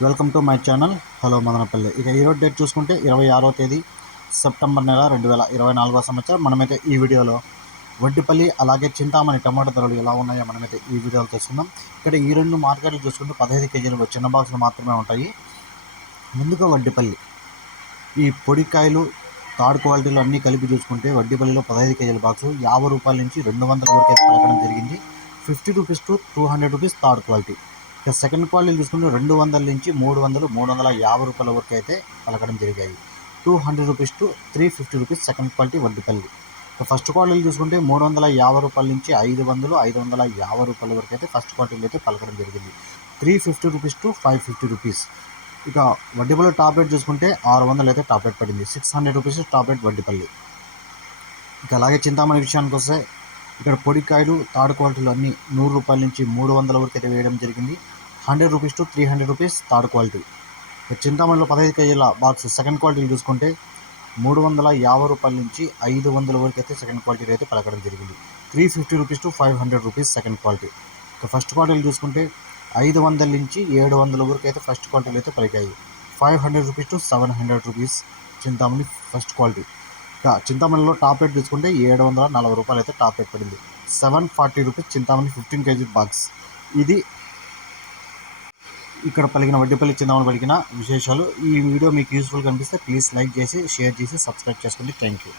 Welcome to my channel. Hello Madanapalli. ఇక ఈరోజు date చూసుకుంటే ఇరవై ఆరో తేదీ సెప్టెంబర్ నెల రెండు వేల ఇరవై నాలుగో సంవత్సరం. మనమైతే ఈ వీడియోలో వడ్డిపల్లి అలాగే చింతామణి టమాటా ధరలు ఎలా ఉన్నాయో మనమైతే ఈ వీడియోలో తెలుసుకుందాం. ఇక్కడ ఈ రెండు మార్కెట్లు చూసుకుంటే పదహైదు కేజీలు చిన్న బాక్సులు మాత్రమే ఉంటాయి. ముందుగా వడ్డిపల్లి. ఈ పొడికాయలు థర్డ్ క్వాలిటీలు అన్నీ కలిపి చూసుకుంటే వడ్డీపల్లిలో పదహైదు కేజీల బాక్సు యాభై రూపాయల నుంచి రెండు వందల వరకు అయితే పలకడం జరిగింది. Fifty rupees to two hundred rupees third quality. ఇక సెకండ్ క్వాలిటీ తీసుకుంటే రెండు వందల నుంచి మూడు వందలు మూడు వందల యాభై రూపాయల వరకు అయితే పలకడం జరిగాయి. Two hundred rupees to three fifty rupees second quality Vaddipalli ఇక ఫస్ట్ క్వాలిటీలు చూసుకుంటే మూడు వందల యాభై రూపాయల నుంచి ఐదు వందలు ఐదు వందల యాభై రూపాయల వరకు అయితే ఫస్ట్ క్వాలిటీలు అయితే పలకడం జరిగింది. Three fifty rupees to five fifty rupees ఇక వడ్డీపల్లి టాప్ రేట్ చూసుకుంటే ఆరు వందలు అయితే టాప్ రేట్ పడింది. Six hundred rupees top rate Vaddipalli ఇక అలాగే చింతామణి విషయానికి వస్తే ఇక్కడ పొడికాయలు థర్డ్ క్వాలిటీలు అన్నీ నూరు రూపాయల నుంచి మూడు వందల వరకు అయితే వేయడం జరిగింది. Hundred rupees to three hundred rupees third quality. చింతామణిలో పదహైదు కేజీల బాక్స్ సెకండ్ క్వాలిటీలు చూసుకుంటే మూడు వందల యాభై రూపాయల నుంచి ఐదు వందల వరకు అయితే సెకండ్ క్వాలిటీ అయితే పలకడం జరిగింది. Three fifty rupees to five hundred rupees second quality. ఇక ఫస్ట్ క్వాలిటీలు చూసుకుంటే ఐదు వందల నుంచి ఏడు వందల వరకు అయితే ఫస్ట్ క్వాలిటీలు అయితే పలికాయి. Five hundred rupees to seven hundred rupees Chintamani first quality. ఇక చింతామణిలో టాప్ రేట్ చూసుకుంటే ఏడు వందల నలభై రూపాయలు అయితే టాప్ రేట్ పడింది. Seven forty rupees Chintamani fifteen K G box. ఇది ఇక్కడ పలికిన వడ్డీపల్లి చిందామని పలికిన విశేషాలు. ఈ వీడియో మీకు యూస్ఫుల్ కనిపిస్తే ప్లీజ్ లైక్ చేసి షేర్ చేసి సబ్స్క్రైబ్ చేసుకోండి. Thank you